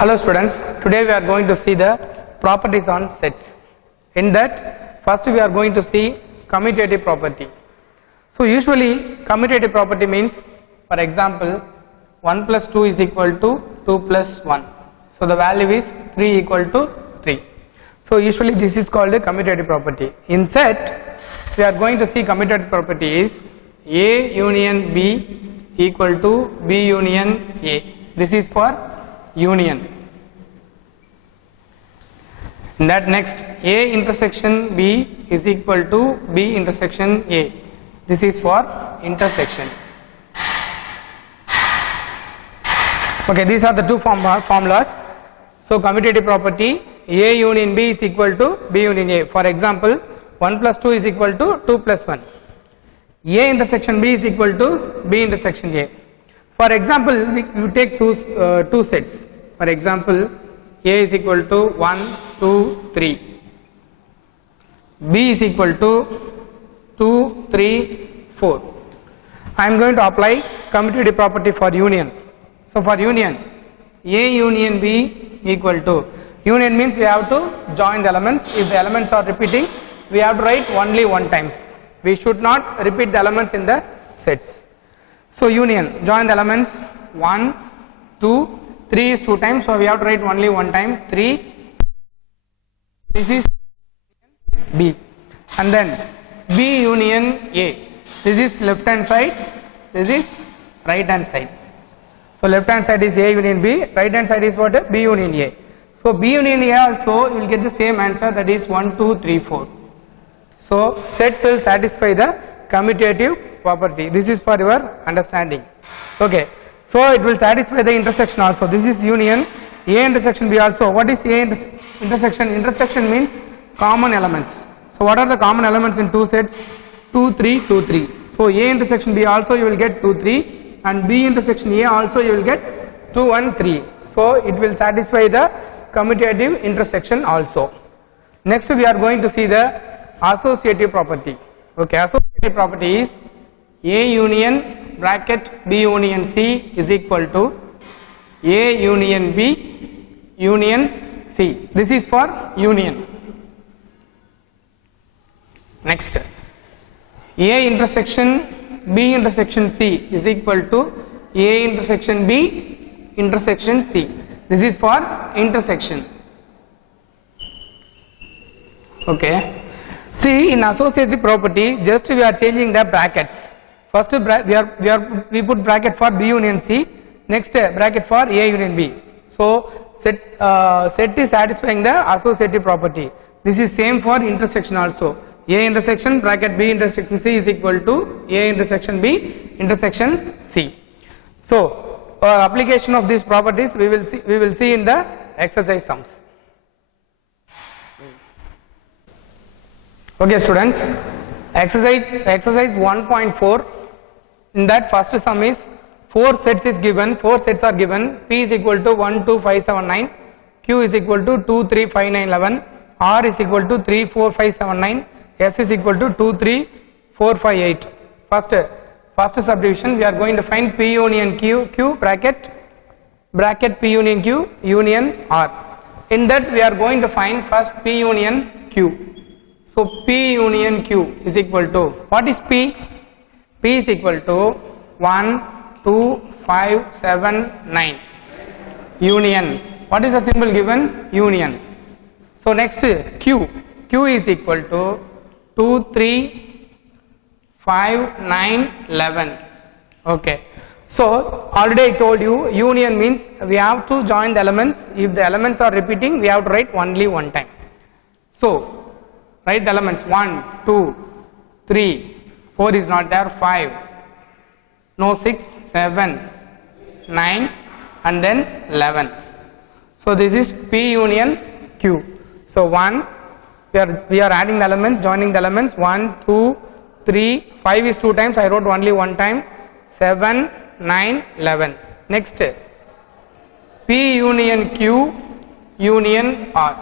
Hello students, today we are going to see the properties on sets. In that, first we are going to see commutative property. So usually commutative property means, for example, 1 plus 2 is equal to 2 plus 1. So the value is 3 equal to 3. So usually this is called a commutative property. In set, we are going to see commutative property is A union B equal to B union A. This is for union. In that next, A intersection B is equal to B intersection A. This is for intersection. Okay, these are the two formulas. So commutative property A union B is equal to B union A. For example, 1 plus 2 is equal to 2 plus 1. A intersection B is equal to B intersection A. For example, we take two sets. For example, A is equal to 1, 2, 3. B is equal to 2, 3, 4. I am going to apply commutative property for union. So for union, A union B equal to, union means we have to join the elements. If the elements are repeating, we have to write only one times. We should not repeat the elements in the sets. So union, join the elements 1, 2, 3 is 2 times, so we have to write only one time 3. This is B, and then B union A. This is left hand side, this is right hand side. So left hand side is A union B, right hand side is what? B union A. So B union A also you will get the same answer, that is 1, 2, 3, 4. So set will satisfy the commutative property. This is for your understanding. Okay. So it will satisfy the intersection also. This is union. A intersection B also. What is A intersection? Intersection means common elements. So what are the common elements in two sets? 2, 3, 2, 3. So A intersection B also you will get 2, 3, and B intersection A also you will get 2, 1, 3. So it will satisfy the commutative intersection also. Next we are going to see the associative property. Okay, associative property is A union bracket B union C is equal to A union B union C. This is for union. Next, A intersection B intersection C is equal to A intersection B intersection C. This is for intersection. Okay. See, in associative property, just we are changing the brackets. First we put bracket for B union C, next bracket for A union B. So set is satisfying the associative property. This is same for intersection also. A intersection bracket B intersection C is equal to A intersection B intersection C. So application of these properties we will see in the exercise sums. Okay students, exercise 1.4, in that first sum is 4 sets is given, 4 sets are given. P is equal to 1, 2, 5, 7, 9, Q is equal to 2, 3, 5, 9, 11, R is equal to 3, 4, 5, 7, 9, S is equal to 2, 3, 4, 5, 8. First subdivision we are going to find P union Q bracket P union Q union R. In that we are going to find first P union Q. So P union Q is equal to, what is P? P is equal to 1, 2, 5, 7, 9. Union. What is the symbol given? Union. So next Q. Q is equal to 2, 3, 5, 9, 11. Okay. So already I told you union means we have to join the elements. If the elements are repeating, we have to write only one time. So write the elements 1, 2, 3, 4 is not there, 5, no 6, 7, 9 and then 11. So this is P union Q. So 1, we are adding the elements, joining the elements 1, 2, 3, 5 is 2 times, I wrote only one time, 7, 9, 11. Next, P union Q union R.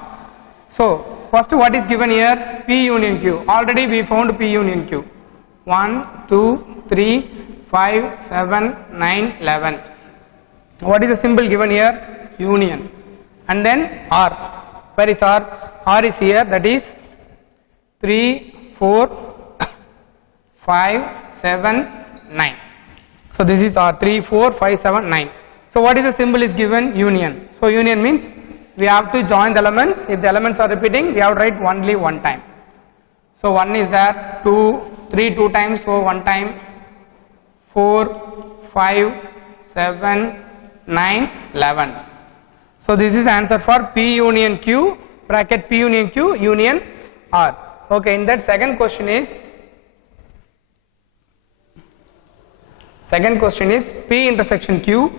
So first what is given here? P union Q. Already we found P union Q. 1, 2, 3, 5, 7, 9, 11. What is the symbol given here? Union. and then R. Where is R? R is here, that is 3, 4, 5, 7, 9. So this is R, 3, 4, 5, 7, 9. So what is the symbol is given? Union. So union means we have to join the elements. If the elements are repeating, we have to write only one time. So 1 is there, 2, 3 2 times, so 1 time, 4, 5, 7, 9, 11. So this is answer for P union Q, bracket P union Q, union R. Okay, in that second question is P intersection Q,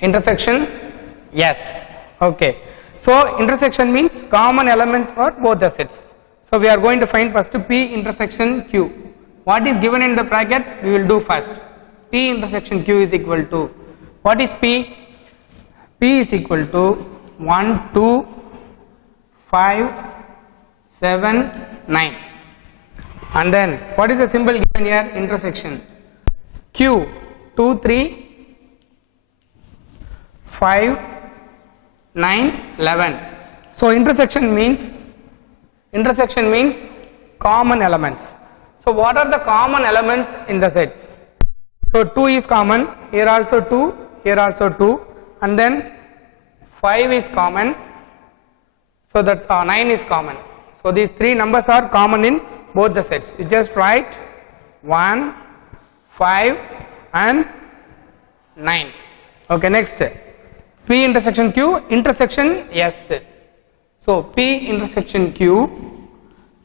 intersection S. Okay, so intersection means common elements for both the sets. So we are going to find first P intersection Q. What is given in the bracket we will do first. P intersection Q is equal to, what is P? P is equal to 1, 2, 5, 7, 9. And then what is the symbol given here? Intersection. Q, 2, 3, 5, 9, 11. So intersection means common elements. So what are the common elements in the sets? So 2 is common, here also 2, here also 2, and then 5 is common, so that's 9 is common. So these three numbers are common in both the sets. You just write 1, 5 and 9. Okay, next P intersection Q, intersection S. So P intersection Q,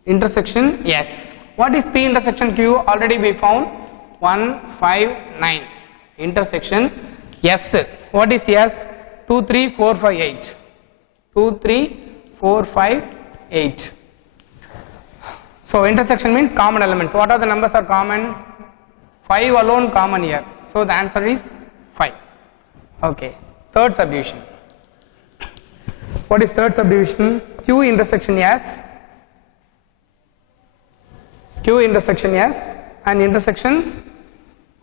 intersection S. What is P intersection Q? Already we found 1, 5, 9. Intersection S. What is S? 2, 3, 4, 5, 8. 2, 3, 4, 5, 8. So intersection means common elements. What are the numbers are common? 5 alone common here. So the answer is 5. Okay. Third subdivision. What is third subdivision? Q intersection S. Q intersection S and intersection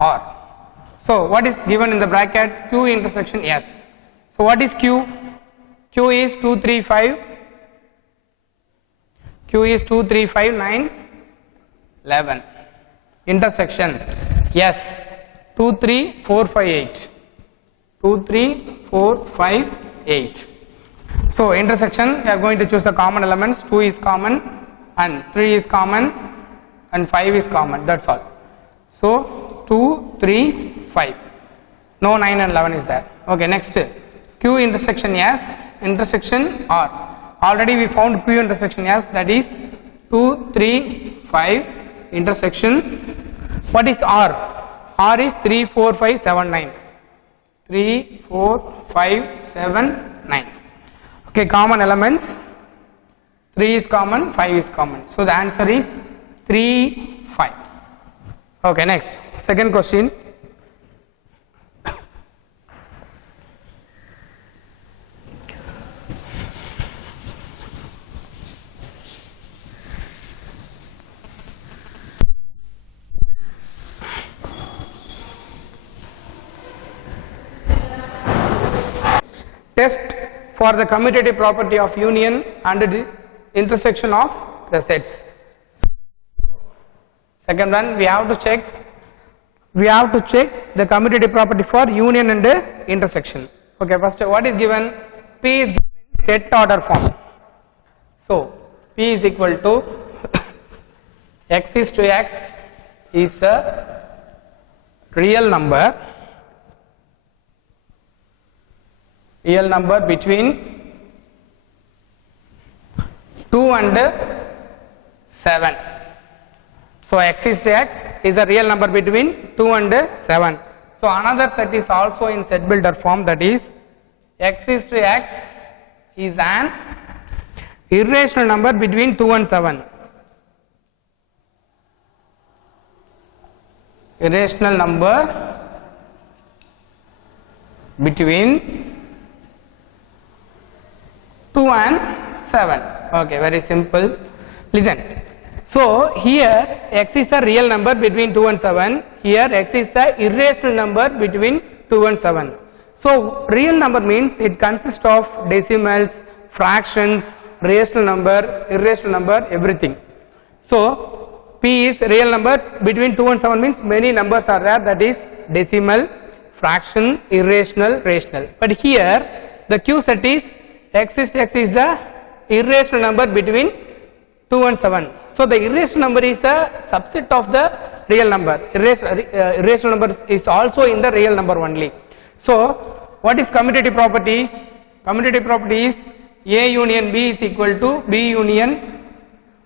R. So what is given in the bracket? Q intersection S. So what is Q? Q is 2, 3, 5. Q is 2, 3, 5, 9, 11. Intersection S. 2, 3, 4, 5, 8. 2, 3, 4, 5, 8. So intersection, we are going to choose the common elements. 2 is common and 3 is common and 5 is common, that's all. So 2, 3, 5. No 9 and 11 is there. Okay, next Q intersection S, intersection R. Already we found Q intersection S, that is 2, 3, 5 intersection. What is R? R is 3, 4, 5, 7, 9. 3, 4, 5, 7, 9. Okay, common elements. 3 is common, 5 is common. So the answer is 3, 5. Okay, next. Second question. Test for the commutative property of union and the intersection of the sets. Second one, we have to check the commutative property for union and intersection. Okay, first what is given? P is given in set order form. So P is equal to x is to x is a real number between 2 and 7. So x is to x is a real number between 2 and 7. So another set is also in set builder form, that is x is to x is an irrational number between 2 and 7. Irrational number between 2 and 7. Okay, very simple. Listen. So here x is a real number between 2 and 7. Here x is a irrational number between 2 and 7. So real number means it consists of decimals, fractions, rational number, irrational number, everything. So P is real number between 2 and 7 means many numbers are there, that is decimal, fraction, irrational, rational. But here the Q set is x is the irrational number between 2 and 7. So the irrational number is a subset of the real number. Irrational number is also in the real number only. So what is commutative property? Commutative property is A union B is equal to B union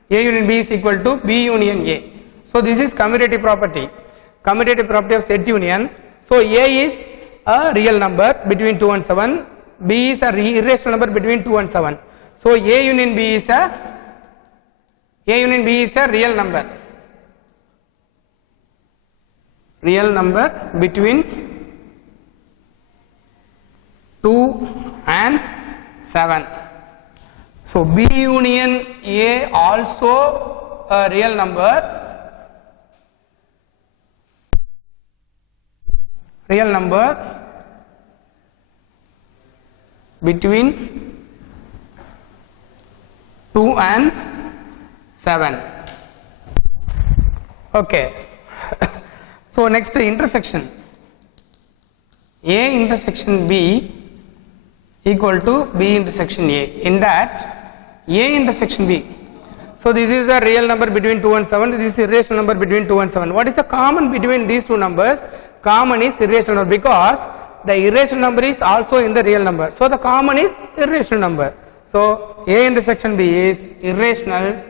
B is equal to B union A. So this is commutative property. Commutative property of set union. So A is a real number between 2 and 7. B is a irrational number between 2 and 7. So A union B is a real number. Real number between 2 and 7. So B union A also a real number. Real number between 2 and 7. Okay. So next intersection. A intersection B equal to B intersection A. In that A intersection B. So this is a real number between 2 and 7. This is irrational number between 2 and 7. What is the common between these two numbers? Common is irrational number, because the irrational number is also in the real number. So the common is irrational number. So A intersection B is irrational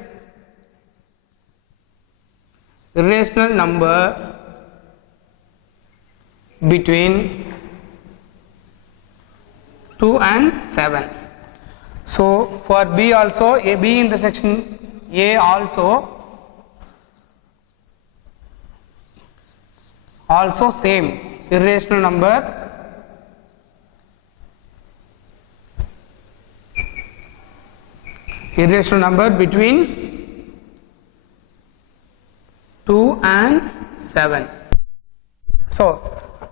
number between 2 and 7. So for B also, A B intersection A also same, irrational number between 2 and 7. So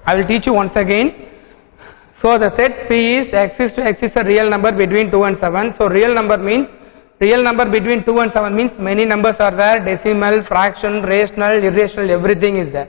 I will teach you once again. So the set P is x is to x is a real number between 2 and 7. So real number means, real number between 2 and 7 means many numbers are there, decimal, fraction, rational, irrational, everything is there.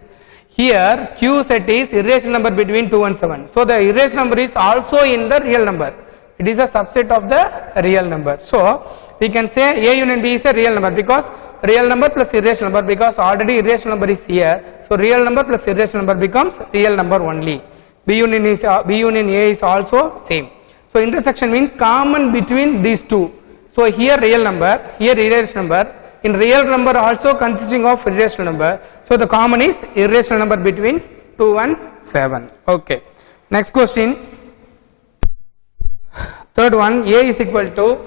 Here Q set is irrational number between 2 and 7. So the irrational number is also in the real number. It is a subset of the real number. So we can say A union B is a real number, because real number plus irrational number, because already irrational number is here. So real number plus irrational number becomes real number only. B union A is also same. So intersection means common between these two. So here real number, here irrational number. In real number also consisting of irrational number. So the common is irrational number between 2 and 7. Okay. Next question. Third one, A is equal to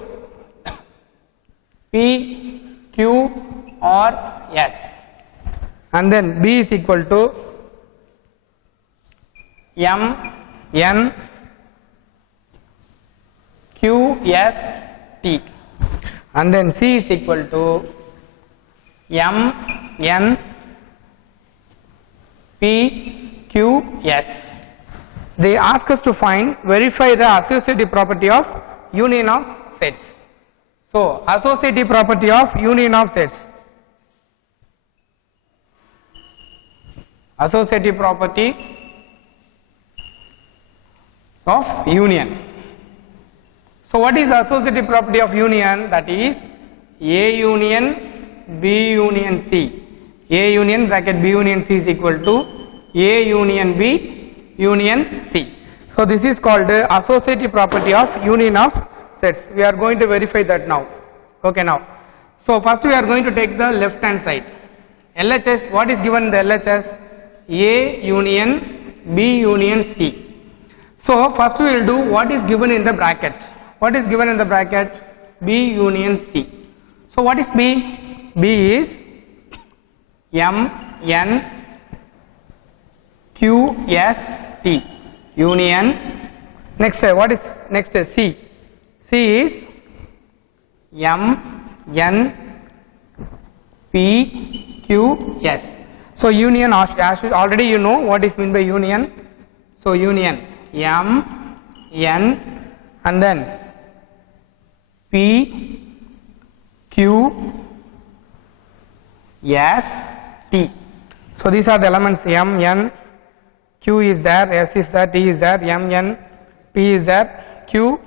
P, Q or S. And then B is equal to M, N, Q, S, T. And then C is equal to M, N, P, Q, S. They ask us to verify the associative property of union of sets. So associative property of union of sets. Associative property of union. So what is associative property of union? That is A union B union C. A union bracket B union C is equal to A union B union C. So this is called associative property of union of sets. We are going to verify that now. Okay, now. So first we are going to take the left hand side. LHS, what is given in the LHS? A union B union C. So first we will do what is given in the bracket. What is given in the bracket? B union C. So what is B? B is M, N, Q, S, T. Union. Next, what is next? C. C is M, N, P, Q, S. So union, already you know what is meant by union. So union M, N, and then P, Q, S, T. So these are the elements M, N, Q is there, S is there, T is there, M, N, P is there, Q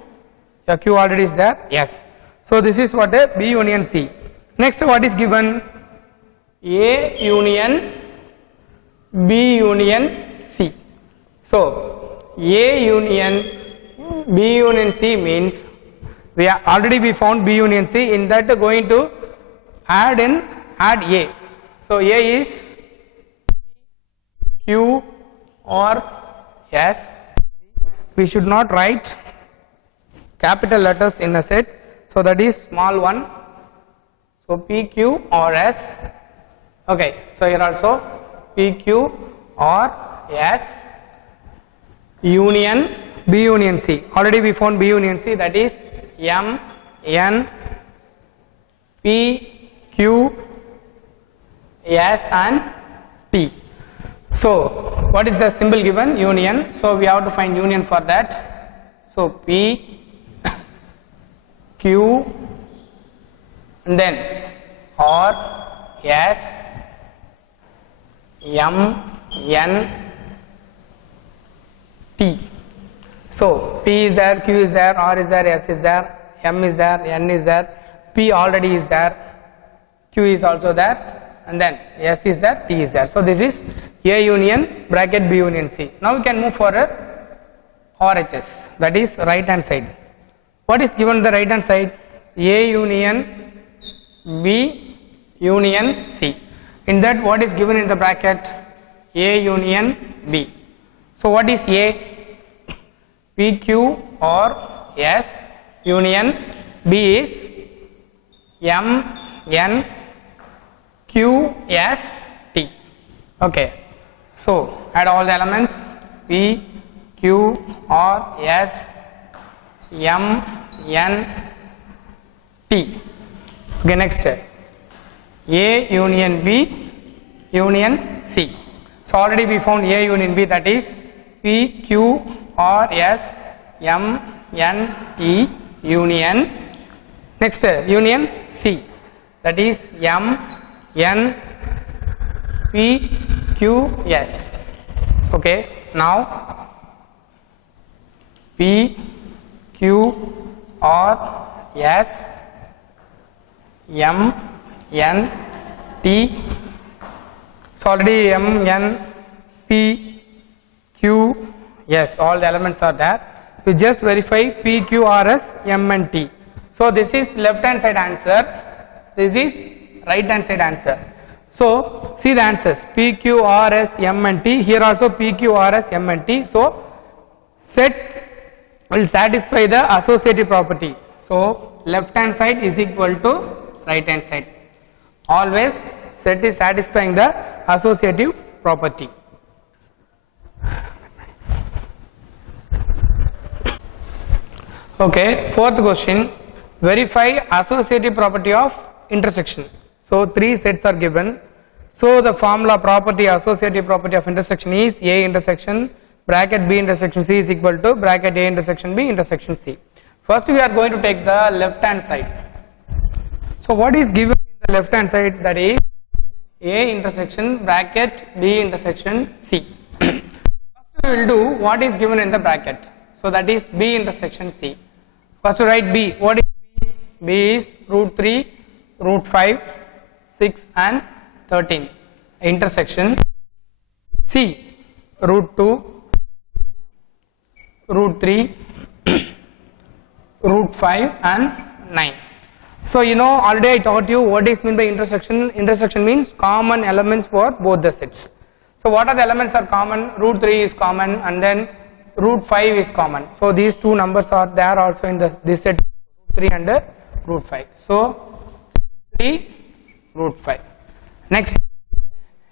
already is there, S. So this is what a B union C. Next, what is given? A union B union C. So A union B union C means we found B union C. In that going to add A. So A is Q or S. We should not write capital letters in a set, so that is small one. So P, Q or S. Okay, so here also P, Q or S union B union C. Already we found B union C, that is M, N, P, Q, S and T. So what is the symbol given? Union. So we have to find union for that. So P, Q, and then R, S, M, N, T. So P is there, Q is there, R is there, S is there, M is there, N is there, P already is there, Q is also there, and then S is there, T is there. So this is A union bracket B union C. Now we can move for a RHS, that is right hand side. What is given on the right hand side? A union B union C. In that, what is given in the bracket? A union B. So what is A? P, Q or S union B is M, N, Q, S, T. Okay. So add all the elements P, Q, R, S, M, N, T. Okay, next A union B union C. So already we found A union B, that is P, Q, R, S, M, N, T union. Next union C, that is M, N, P, Q, S. Okay, now P, Q, R, S, M, N, T. So already M, N, P, Q, yes, all the elements are there. We just verify P, Q, R, S, M and T. So this is left hand side answer, this is right hand side answer. So see the answers P, Q, R, S, M and T. Here also P, Q, R, S, M and T. So set will satisfy the associative property. So left hand side is equal to right hand side. Always set is satisfying the associative property. Okay, fourth question, verify associative property of intersection. So three sets are given. So the formula property, associative property of intersection is A intersection bracket B intersection C is equal to bracket A intersection B intersection C. First we are going to take the left hand side. So what is given in the left hand side? That is A intersection bracket B intersection C. First we will do what is given in the bracket. So that is B intersection C. First to write B. What is B? B is root 3, root 5, 6 and 13. Intersection C, root 2, root 3, root 5 and 9. So you know already I taught you what is meant by intersection. Intersection means common elements for both the sets. So what are the elements are common? Root 3 is common and then root 5 is common. So these two numbers are there also in this set, root 3 and root 5. So 3, root 5. Next,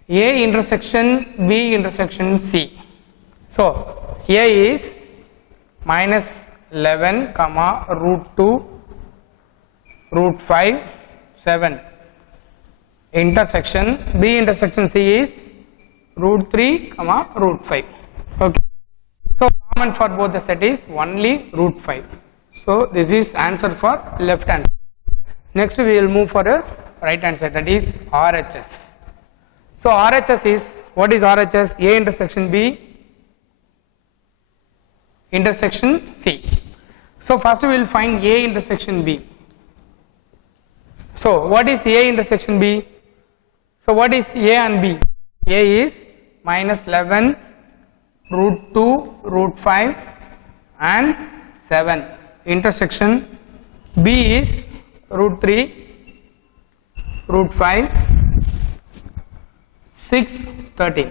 A intersection B intersection C. So A is minus 11 comma root 2 root 5 7. Intersection B intersection C is root 3 comma root 5. Okay. So common for both the set is only root 5. So this is answer for left hand. Next we will move for a right hand side, that is RHS. So RHS is, what is RHS? A intersection B intersection C. So first we will find A intersection B. So what is A intersection B? So what is A and B? A is minus 11, root 2, root 5 and 7. Intersection B is root 3, root 5, 6, 13.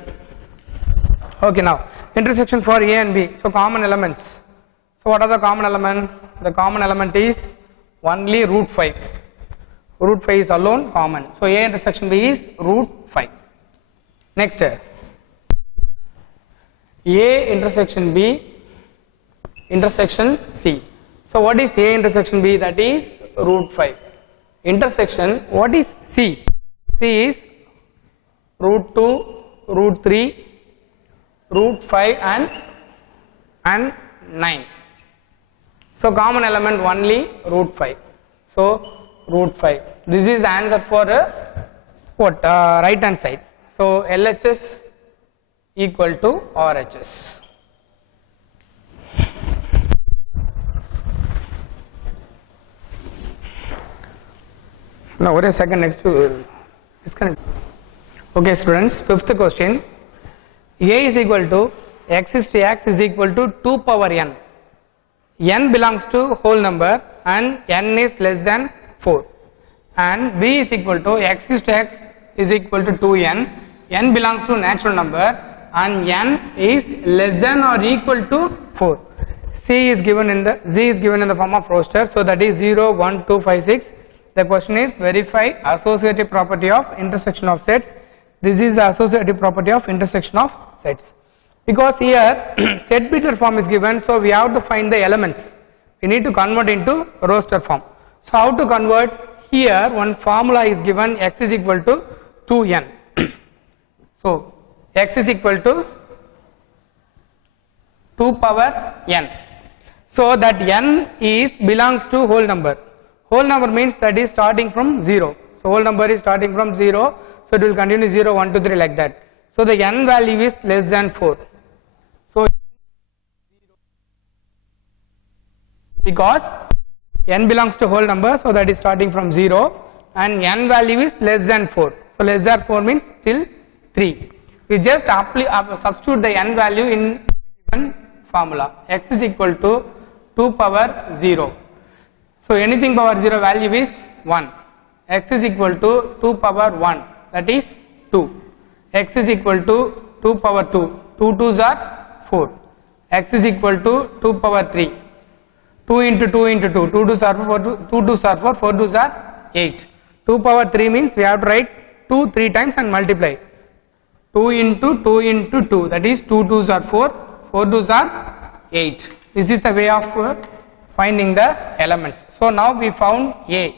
Okay, now intersection for A and B. So common elements. So what are the common element? The common element is only root 5. Root 5 is alone common. So A intersection B is root 5. Next, A intersection B intersection C. So what is A intersection B? That is root 5. Intersection, what is C? C is root 2, root 3, root 5 and 9. So common element only root 5. So root 5. This is the answer for right hand side. So LHS equal to RHS. Now wait a second, next to disconnect. Okay students, fifth question. A is equal to x is to x is equal to 2 power n. N belongs to whole number and n is less than 4. And B is equal to x is to x is equal to 2n. N belongs to natural number and n is less than or equal to 4. Z is given in the form of roster. So that is 0, 1, 2, 5, 6. The question is verify associative property of intersection of sets. This is the associative property of intersection of sets. Because here set Peter form is given, so we have to find the elements. We need to convert into roster form. So how to convert? Here one formula is given, x is equal to 2n. So x is equal to 2 power n. So that n is belongs to whole number. Whole number means that is starting from 0. So whole number is starting from 0. So it will continue 0, 1, 2, 3 like that. So the n value is less than 4. So because n belongs to whole number, so that is starting from 0 and n value is less than 4. So less than 4 means till 3. We just substitute the n value in given formula. X is equal to 2 power 0. So anything power 0 value is 1. X is equal to 2 power 1, that is 2. X is equal to 2 power 2. 2 2s are 4. X is equal to 2 power 3. 2 into 2 into 2. 2 2s are 4. 2 2s are 4. 4 2s are 8. 2 power 3 means we have to write 2 3 times and multiply. 2 into 2 into 2. That is 2 2s are 4. 4 2s are 8. This is the way of finding the elements. So now we found A.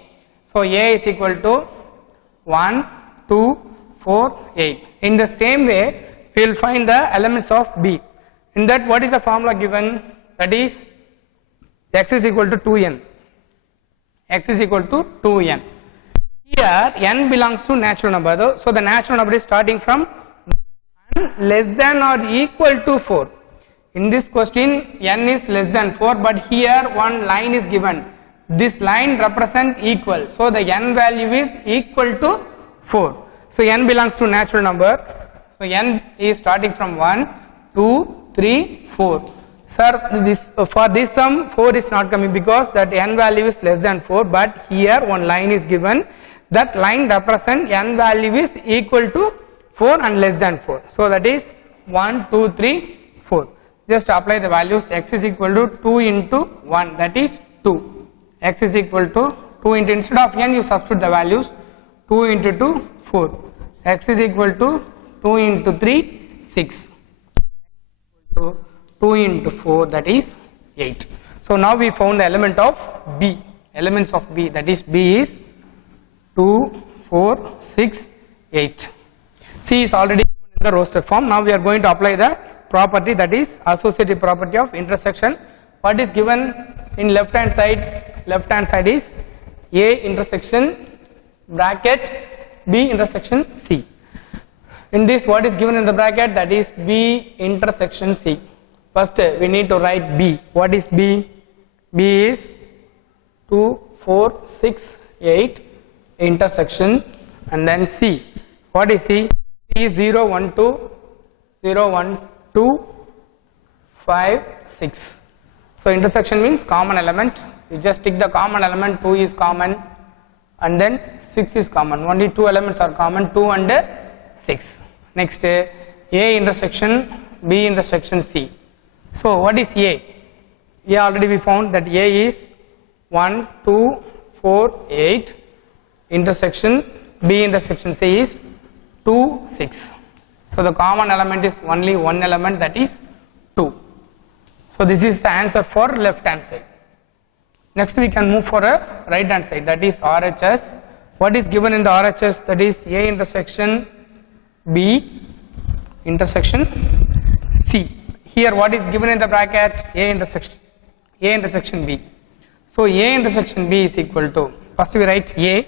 So A is equal to 1, 2, 4, 8. In the same way, we will find the elements of B. In that, what is the formula given? That is x is equal to 2n. X is equal to 2n. Here n belongs to natural number though. So the natural number is starting from 1 less than or equal to 4. In this question n is less than 4, but here one line is given. This line represents equal. So the n value is equal to 4. So n belongs to natural number. So n is starting from 1, 2, 3, 4. Sir, for this sum 4 is not coming because that n value is less than 4, but here one line is given. That line represents n value is equal to 4 and less than 4. So that is 1, 2, 3, 4. Just apply the values. X is equal to 2 into 1, that is 2. X is equal to 2 into, instead of n you substitute the values. 2 into 2, 4. X is equal to 2 into 3, 6. 2 into 4, that is 8. So now we found the element of B. Elements of B, that is B is 2, 4, 6, 8. C is already in the roster form. Now we are going to apply the property, that is associative property of intersection. What is given in left hand side? Left hand side is A intersection bracket B intersection C. In this, what is given in the bracket? That is B intersection C. First we need to write B. What is B? B is 2, 4, 6, 8 intersection, and then C. What is C? C is 0, 1, 2, 0, 1, 2, 5, 6. So intersection means common element. You just take the common element, 2 is common and then 6 is common. Only 2 elements are common, 2 and 6. Next, A intersection B intersection C. So what is A? A already we found that A is 1, 2, 4, 8 intersection B intersection C is 2, 6. So the common element is only one element, that is 2. So this is the answer for left hand side. Next we can move for a right hand side, that is RHS. What is given in the RHS? That is A intersection B intersection C. Here what is given in the bracket? A intersection B. So A intersection B is equal to, first we write A.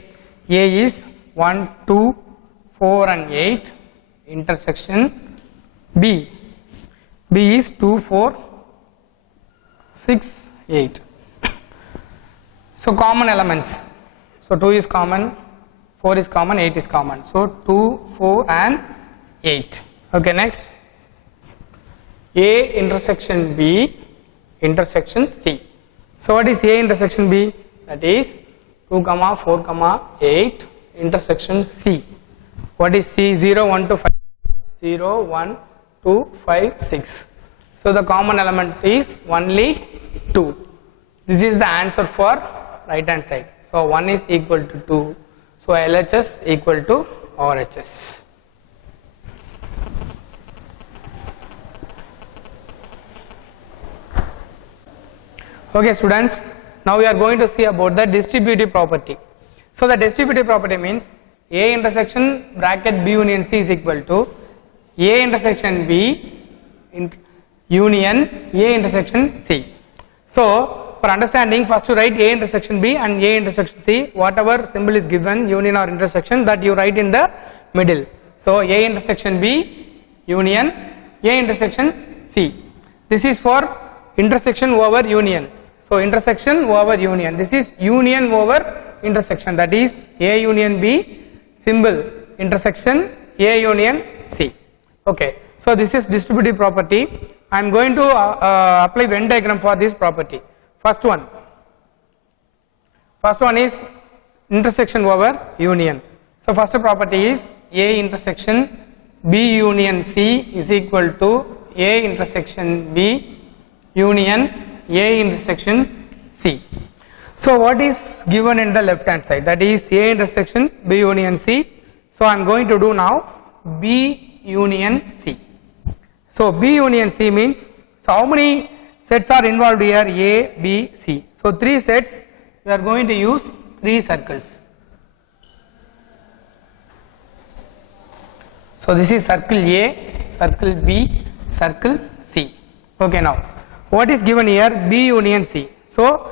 A is 1, 2, 4 and 8 intersection B. B is 2, 4, 6, 8. So common elements. So 2 is common, 4 is common, 8 is common. So 2, 4 and 8. Okay, next. A intersection B intersection C. So what is A intersection B? That is 2, 4, 8 intersection C. What is C? 0, 1, 2, 5. 0, 1, 2, 5, 6. So the common element is only 2. This is the answer for right hand side. So 1 is equal to 2. So LHS equal to RHS. Okay students, now we are going to see about the distributive property. So the distributive property means A intersection bracket B union C is equal to A intersection B union A intersection C. So for understanding, first you write A intersection B and A intersection C. Whatever symbol is given, union or intersection, that you write in the middle. So A intersection B union A intersection C. This is for intersection over union. So intersection over union. This is union over intersection, that is A union B symbol intersection A union C. Okay. So this is distributive property. I am going to apply Venn diagram for this property. First one is intersection over union. So first property is A intersection B union C is equal to A intersection B union A intersection C. So what is given in the left hand side? That is A intersection B union C. So I am going to do now B union C. So B union C means, so how many sets are involved here? A, B, C. So 3 sets, we are going to use 3 circles. So this is circle A, circle B, circle C. Okay, now what is given here? B union C. So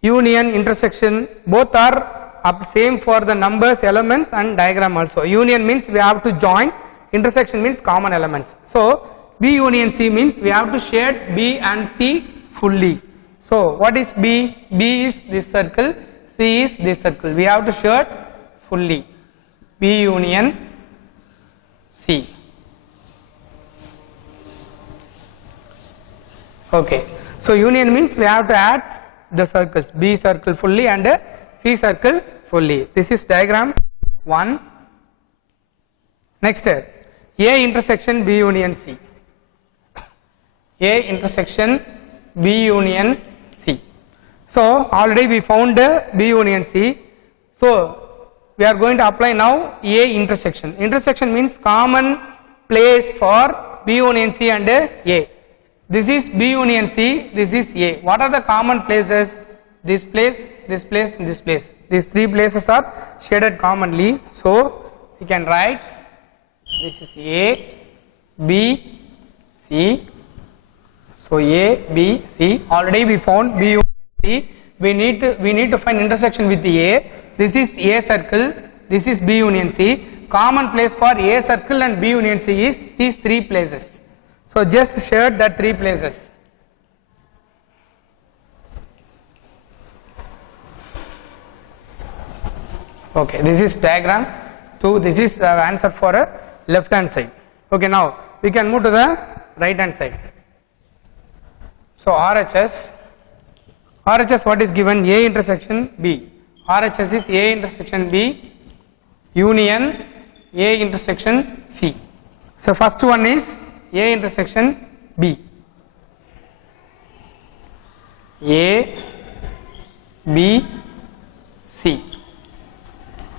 union, intersection, both are same for the numbers, elements and diagram also. Union means we have to join, intersection means common elements. So B union C means we have to shade B and C fully. So what is B? B is this circle, C is this circle. We have to shade fully. B union C. Okay. So union means we have to add the circles, B circle fully and C circle fully. This is diagram 1. Next, A intersection B union C. A intersection B union C. So already we found B union C. So we are going to apply now A intersection. Intersection means common place for B union C and A. This is B union C, this is A. What are the common places? This place, this place and this place. These 3 places are shaded commonly. So we can write this is A, B, C. So A, B, C. Already we found B union C. We need to find intersection with the A. This is A circle. This is B union C. Common place for A circle and B union C is these three places. So just shade that three places. Okay, this is diagram 2. This is answer for a left hand side. Okay, now we can move to the right hand side. So RHS what is given? A intersection B. RHS is A intersection B union A intersection C. So first one is A intersection B. A, B, C.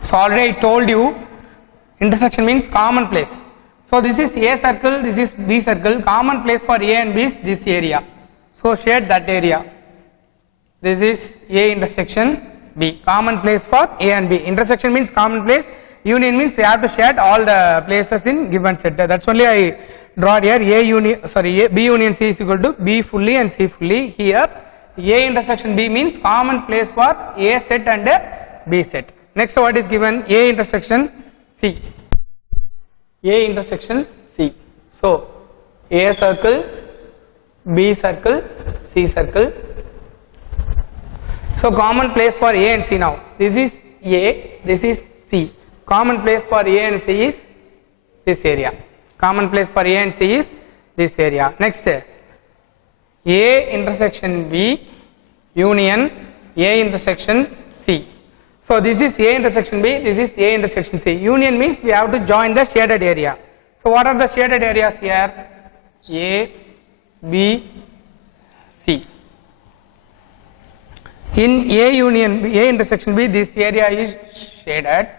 So already I told you intersection means common place. So this is A circle, this is B circle. Common place for A and B is this area. So shade that area. This is A intersection B. Common place for A and B. Intersection means common place. Union means we have to shade all the places in given set. That's only I draw here. B union C is equal to B fully and C fully. Here A intersection B means common place for A set and B set. Next what is given? A intersection C. A intersection C. So A circle, B circle, C circle. So common place for A and C now. This is A, this is C. Common place for A and C is this area. Common place for A and C is this area. Next A intersection B union A intersection C. So this is A intersection B, this is A intersection C. Union means we have to join the shaded area. So what are the shaded areas here? A, B, C. In A union A intersection B, this area is shaded,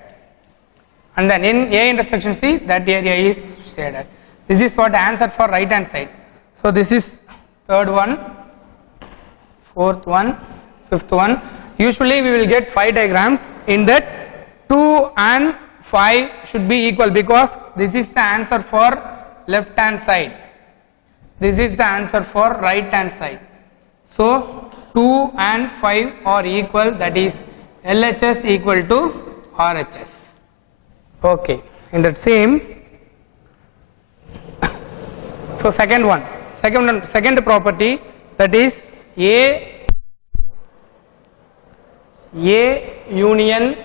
and then in A intersection C, that area is shaded. This is what answer for right hand side. So this is third one, fourth one, fifth one. Usually we will get 5 diagrams. In that 2 and 5 should be equal, because this is the answer for left hand side. This is the answer for right hand side. So 2 and 5 are equal, that is LHS equal to RHS. Okay, in that same, so second property, that is A union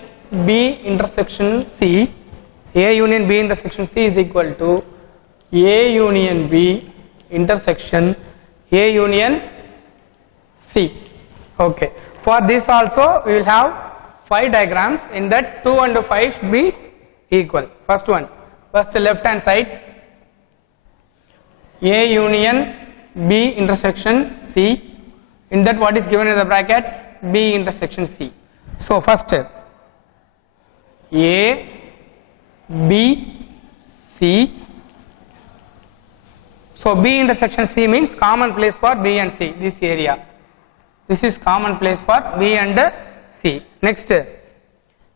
B intersection C. A union B intersection C is equal to A union B intersection A union C. Okay, for this also we will have 5 diagrams. In that 2 and 5 should be equal. First left hand side, A union B intersection C. In that what is given in the bracket? B intersection C. So first A, B, C. So B intersection C means common place for B and C, this area. This is common place for B and C. Next A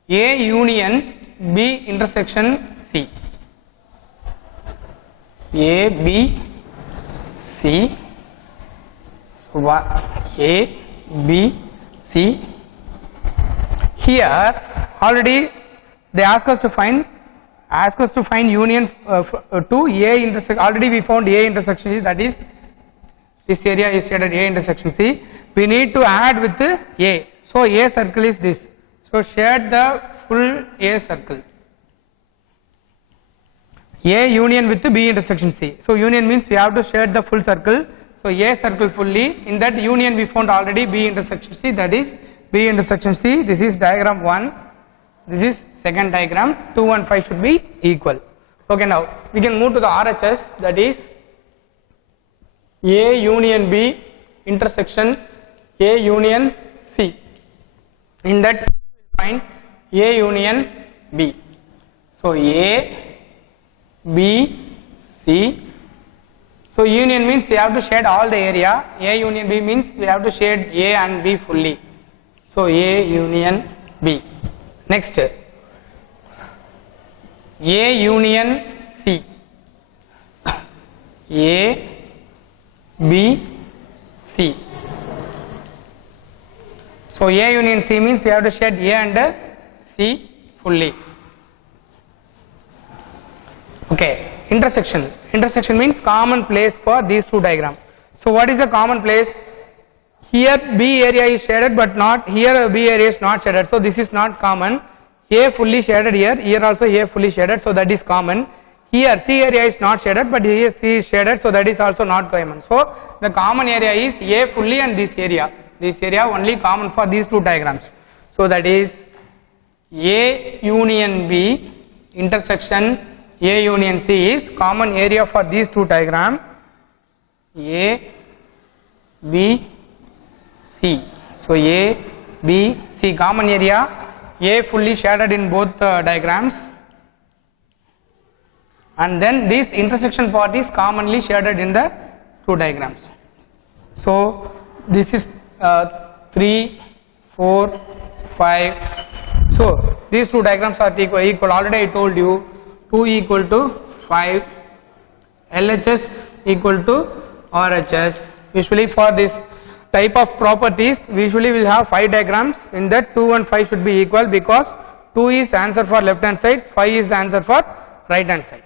union B intersection C. A, B, C. So A, B, C. Here already they ask us to find union to A intersection. Already we found A intersection C, that is this area is shaded A intersection C. We need to add with A. So A circle is this. So shade the full A circle. A union with B intersection C. So union means we have to shade the full circle. So A circle fully. In that union we found already B intersection C, that is B intersection C. This is diagram 1. This is second diagram. 2 and 5 should be equal. Okay, now we can move to the RHS, that is A union B intersection A union C. In that we find A union B. So A, B, C. So union means we have to shade all the area. A union B means we have to shade A and B fully. So A union B. Next A union C. A, B, C. So A union C means we have to shed A and C fully. Okay, intersection. Intersection means common place for these two diagrams. So what is the common place? Here B area is shaded but not, here B area is not shaded, so this is not common. A fully shaded here, here also A fully shaded, so that is common. Here C area is not shaded but here C is shaded, so that is also not common. So the common area is A fully and this area only common for these two diagrams. So that is A union B intersection A union C is common area for these two diagrams A, B, C. So A, B, C common area, A fully shaded in both diagrams, and then this intersection part is commonly shaded in the two diagrams. So this is 3, 4, 5. So these two diagrams are equal. Already I told you 2 equal to 5, LHS equal to RHS. Usually for this type of properties, we usually will have 5 diagrams. In that 2 and 5 should be equal because 2 is answer for left hand side, 5 is the answer for right hand side.